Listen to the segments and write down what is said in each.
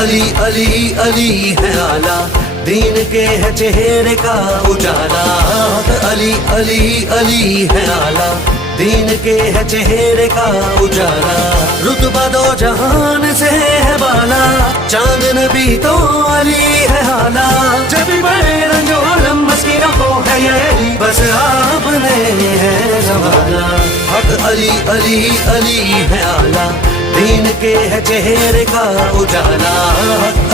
अली अली अली है आला, दीन के है चेहरे का उजाला। अली अली अली है आला, दीन के है चेहरे का उजाला। रुतबा दो जहान से है बाला, चांद नबी तो अली है आला। जब बड़े रंजो आलम मस्किनों को है ये बस आपने है संभाला। हक अली अली अली है आला, दीन के है चेहरे का उजाला।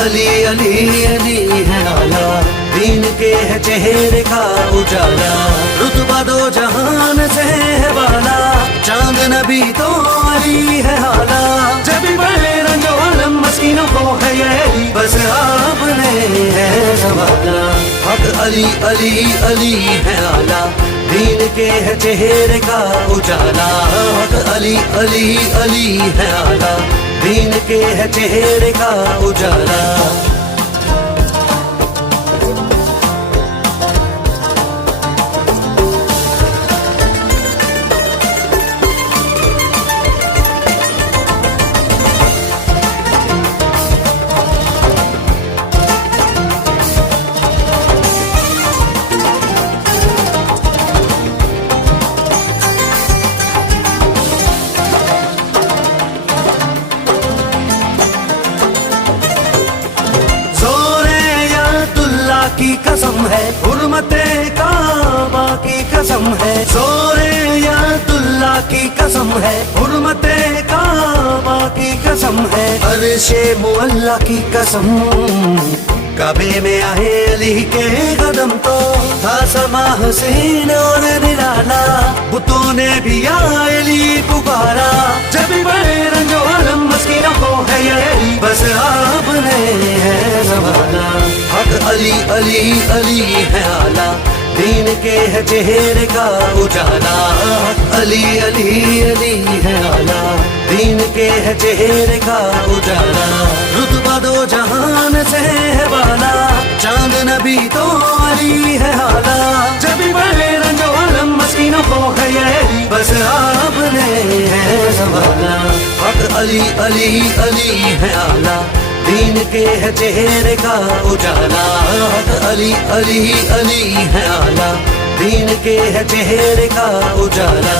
अली अली अली है आला, दीन के है चेहरे का उजाला। रुतबा दो जहान से है बाला, चांद नबी तो अली है आला। जब बड़े रंजो आलम मस्किनों को है ये बस आपने है संभाला। हक अली अली अली है आला, दीन के है चेहरे का उजाला। अली अली अली है आला, दीन के है चेहरे का उजाला। की कसम है, हुर्मते काबा की कसम है। जोरे यातुल्ला की कसम है, हुर्मते काबा की कसम है। अर्शे मुअल्ला की कसम, काबे में आए अली के कदम तो था समा हसीन और निराला। बुतों ने भी अली पुकारा, जब बड़े रंजो आलम मस्किनों को है ये बस आपने है संभाला। हक अली अली अली है आला, दीन के है चेहरे का उजाला। अली अली अली है आला, दीन के है चेहरे का उजाला। रुतबा दो जहान से है बाला, चांद नबी तो अली है आला। जब बड़े रंजो आलम मस्किनों को है ये बस आपने है संभाला। हक अली अली अली है आला, दीन के है चेहरे का उजाला। अली अली अली है आला, दीन के है चेहरे का उजाला।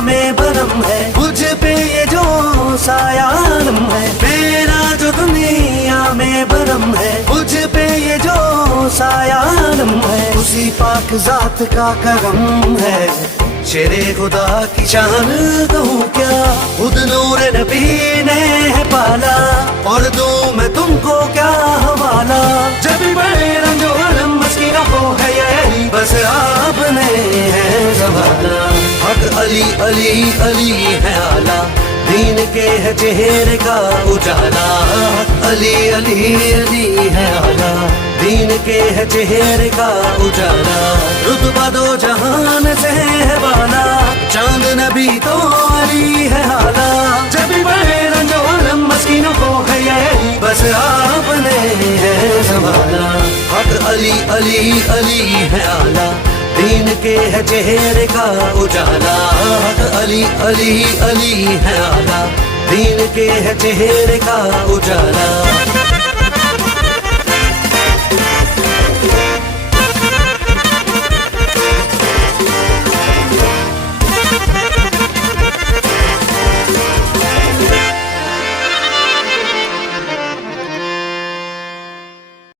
में बरम है, मुझ पे ये जो सायालम है। मेरा जो दुनिया में बरम है, मुझ पे ये जो सायालम है। उसी पाक जात का करम है, शेरे खुदा की शान कहूँ क्या। खुद नूर नबी ने है पाला, और दूं मैं तुमको क्या हवाला। जब बड़े रंजो आलम मस्किनों को है ये बस आपने है संभाला। हक अली अली अली है आला, दीन के है चेहरे का उजाला। अली अली अली है आला, दीन के है चेहरे का उजाला। रुतबा दो जहान से है बाला, चांद नबी तो अली है आला। जब बड़े रंजो आलम मस्किनों को है ये बस आपने है संभाला। हक अली अली अली है आला, दीन के है चेहरे का उजाला। अली अली अली है आला, दीन के है चेहरे का उजाला।